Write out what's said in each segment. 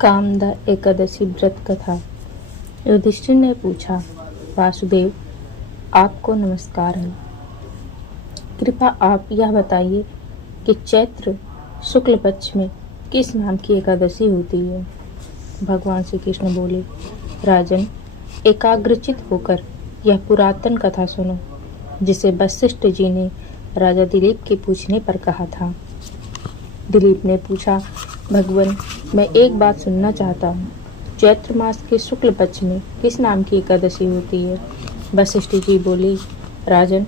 कामदा एकादशी व्रत कथा। युधिष्ठिर ने पूछा, वासुदेव, आपको नमस्कार है। कृपा आप यह बताइए कि चैत्र शुक्ल पक्ष में किस नाम की एकादशी होती है। भगवान श्री कृष्ण बोले, राजन, एकाग्रचित होकर यह पुरातन कथा सुनो, जिसे वशिष्ठ जी ने राजा दिलीप के पूछने पर कहा था। दिलीप ने पूछा, भगवान, मैं एक बात सुनना चाहता हूँ। चैत्र मास के शुक्ल पक्ष में किस नाम की एकादशी होती है। वशिष्ठ जी बोले, राजन,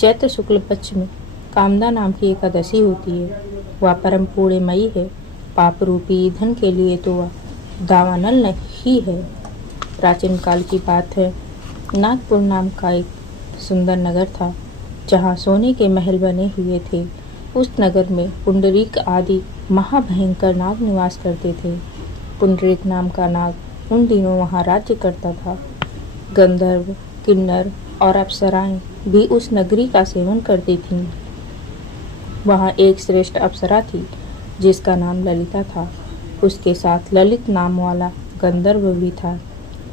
चैत्र शुक्ल पक्ष में कामदा नाम की एकादशी होती है। वह परम पुण्यमयी है। पाप रूपी ईंधन के लिए तो वह दावानल नहीं है। प्राचीन काल की बात है। नागपुर नाम का एक सुंदर नगर था, जहाँ सोने के महल बने हुए थे। उस नगर में पुंडरीक आदि महाभयंकर नाग निवास करते थे। पुंडरीक नाम का नाग उन दिनों वहाँ राज्य करता था। गंधर्व, किन्नर और अप्सराएं भी उस नगरी का सेवन करती थीं। वहाँ एक श्रेष्ठ अप्सरा थी, जिसका नाम ललिता था। उसके साथ ललित नाम वाला गंधर्व भी था।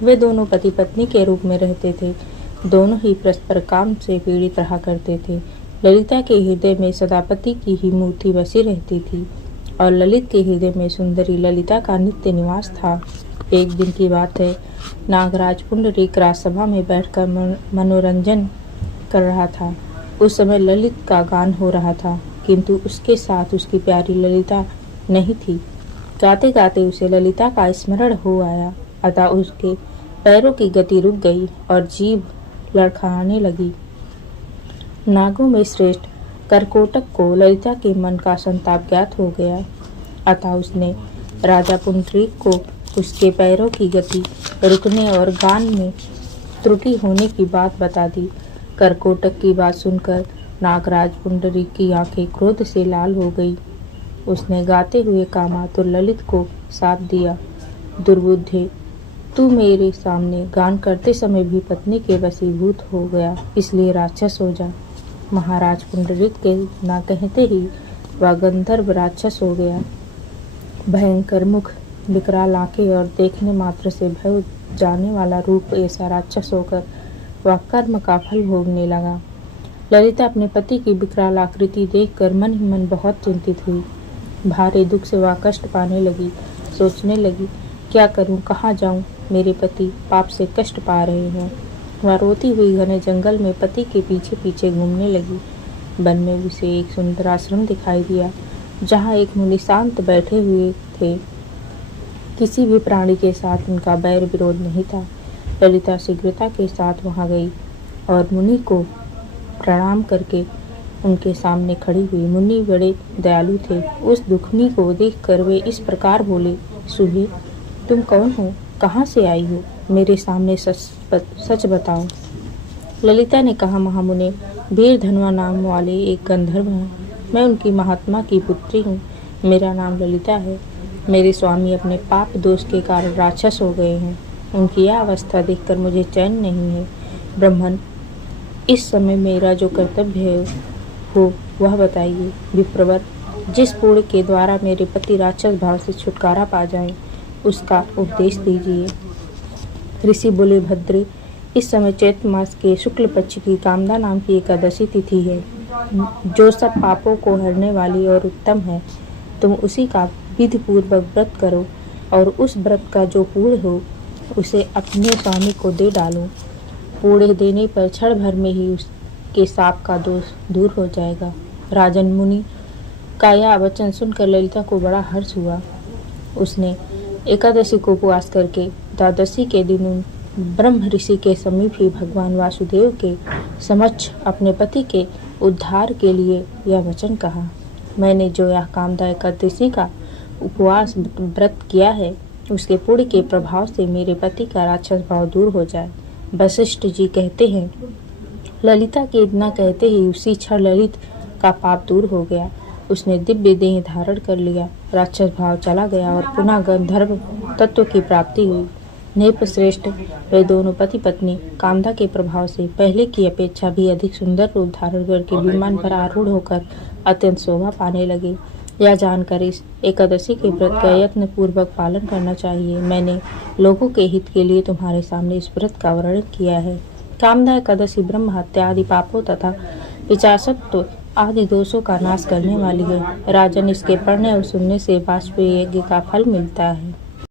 वे दोनों पति पत्नी के रूप में रहते थे। दोनों ही परस्पर काम से पीड़ित रहा करते थे। ललिता के हृदय में सदापति की ही मूर्ति बसी रहती थी और ललित के हृदय में सुंदरी ललिता का नित्य निवास था। एक दिन की बात है। नागराज पुंडरीक राजसभा में बैठकर मनोरंजन कर रहा था। उस समय ललित का गान हो रहा था, किंतु उसके साथ उसकी प्यारी ललिता नहीं थी। गाते गाते उसे ललिता का स्मरण हो आया, अतः उसके पैरों की गति रुक गई और जीभ लड़खड़ाने लगी। नागों में श्रेष्ठ करकोटक को ललिता के मन का संताप ज्ञात हो गया, अतः उसने राजा पुंडरीक को उसके पैरों की गति रुकने और गान में त्रुटि होने की बात बता दी। करकोटक की बात सुनकर नागराज पुंडरीक की आंखें क्रोध से लाल हो गई। उसने गाते हुए कामातुर ललित को साथ दिया, दुर्बुद्धे, तू मेरे सामने गान करते समय भी पत्नी के वशीभूत हो गया, इसलिए राक्षस हो जा। महाराज पुंडरीक के ना कहते ही वह गंधर्व राक्षस हो गया। भयंकर मुख, विकराल आंखें और देखने मात्र से भय जाने वाला रूप ऐसा राक्षस होकर वह कर्म का फल भोगने लगा। ललिता अपने पति की विकराल आकृति देखकर मन ही मन बहुत चिंतित हुई। भारी दुख से वह कष्ट पाने लगी। सोचने लगी, क्या करूं, कहाँ जाऊं, मेरे पति पाप से कष्ट पा रहे हैं। वह रोती हुई घने जंगल में पति के पीछे पीछे घूमने लगी। वन में उसे एक सुंदर आश्रम दिखाई दिया, जहाँ एक मुनि शांत बैठे हुए थे। किसी भी प्राणी के साथ उनका बैर विरोध नहीं था। ललिता शीघ्रता के साथ वहां गई और मुनि को प्रणाम करके उनके सामने खड़ी हुई। मुनि बड़े दयालु थे। उस दुखनी को देखकर वे इस प्रकार बोले, सुहे, तुम कौन हो, कहाँ से आई हो, मेरे सामने सच बताओ। ललिता ने कहा, महामुने, वीर धनवा नाम वाले एक गंधर्व हैं। मैं उनकी महात्मा की पुत्री हूँ। मेरा नाम ललिता है। मेरे स्वामी अपने पाप दोष के कारण राक्षस हो गए हैं। उनकी यह अवस्था देखकर मुझे चैन नहीं है। ब्राह्मण, इस समय मेरा जो कर्तव्य हो वह बताइए। विप्रवर, जिस पुण्य के द्वारा मेरे पति राक्षस भाव से छुटकारा पा जाए, उसका उपदेश दीजिए। ऋषि बोले, भद्रे, इस समय चैत्र मास के शुक्ल पक्ष की कामदा नाम की एकादशी तिथि है, जो सब पापों को हरने वाली और उत्तम है। तुम उसी का विधि पूर्वक व्रत करो और उस व्रत का जो पुण्य हो उसे अपने स्वामी को दे डालो। पुण्य देने पर क्षण भर में ही उसके साप का दोष दूर हो जाएगा। राजन मुनि का यह वचन सुनकर ललिता को बड़ा हर्ष हुआ। उसने एकादशी को उपवास करके द्वादशी के दिन ब्रह्म ऋषि के समीप ही भगवान वासुदेव के समक्ष अपने पति के उद्धार के लिए यह वचन कहा, मैंने जो यह कामदा एकादशी का उपवास व्रत किया है, उसके पुण्य के प्रभाव से मेरे पति का राक्षस भाव दूर हो जाए। वशिष्ठ जी कहते हैं, ललिता के इतना कहते ही उसी क्षण ललित का पाप दूर हो गया। उसने दिव्य देह धारण कर लिया, राक्षस भाव चला गया और पुनः गंधर्व तत्व की प्राप्ति हुई। नृप श्रेष्ठ, वे दोनों पति पत्नी कामदा के प्रभाव से पहले की अपेक्षा भी अधिक सुंदर रूप धारण करके विमान पर आरूढ़ होकर अत्यंत शोभा पाने लगे। यह जानकर इस एकादशी के व्रत का यत्न पूर्वक पालन करना चाहिए। मैंने लोगों के हित के लिए तुम्हारे सामने इस व्रत का वर्णन किया है। कामदा एकादशी ब्रह्म हत्या आदि पापों तथा पिशाचत्व आदि दोषों का नाश करने वाली है। राजन, इसके पढ़ने और सुनने से वाजपेयी यज्ञ का फल मिलता है।